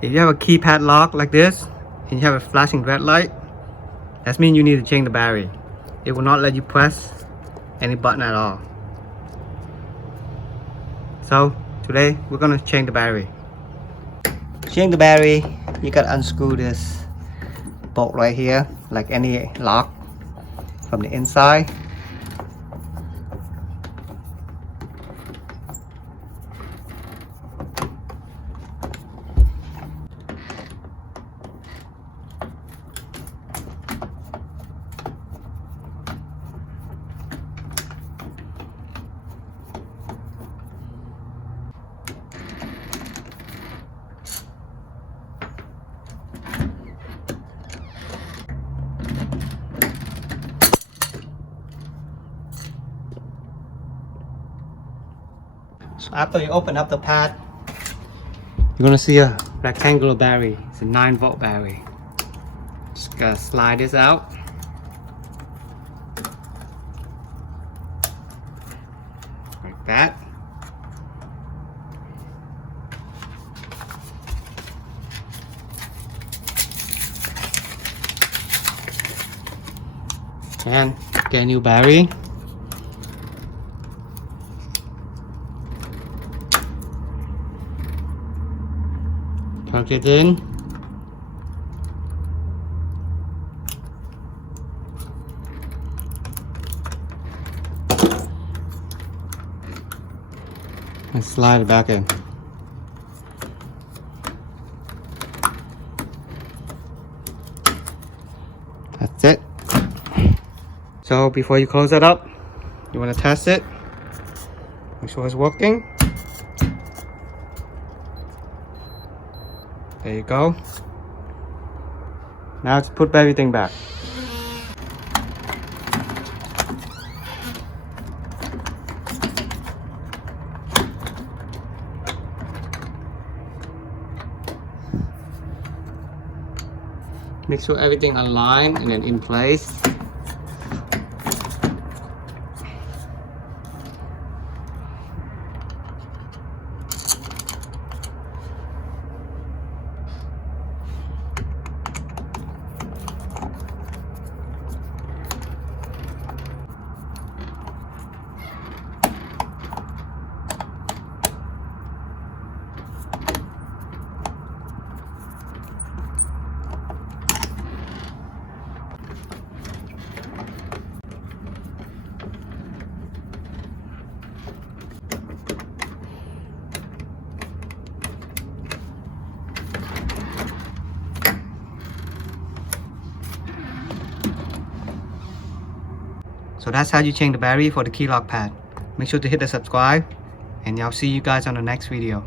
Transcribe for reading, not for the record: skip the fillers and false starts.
If you have a keypad lock like this and you have a flashing red light, that means you need to change the battery. It will not let you press any button at all. So today we're gonna change the battery. To change the battery, you gotta unscrew this bolt right here, like any lock, from the inside. So after you open up the pad, you're gonna see a rectangular battery. It's a 9-volt battery. Just gotta slide this out. Like that. And get a new battery. Plug it in. And slide it back in. That's it. So before you close it up, you want to test it. Make sure it's working. There you go. Now let's put everything back. Make sure everything aligned and then in place. So that's how you change the battery for the key lock pad. Make sure to hit the subscribe, and I'll see you guys on the next video.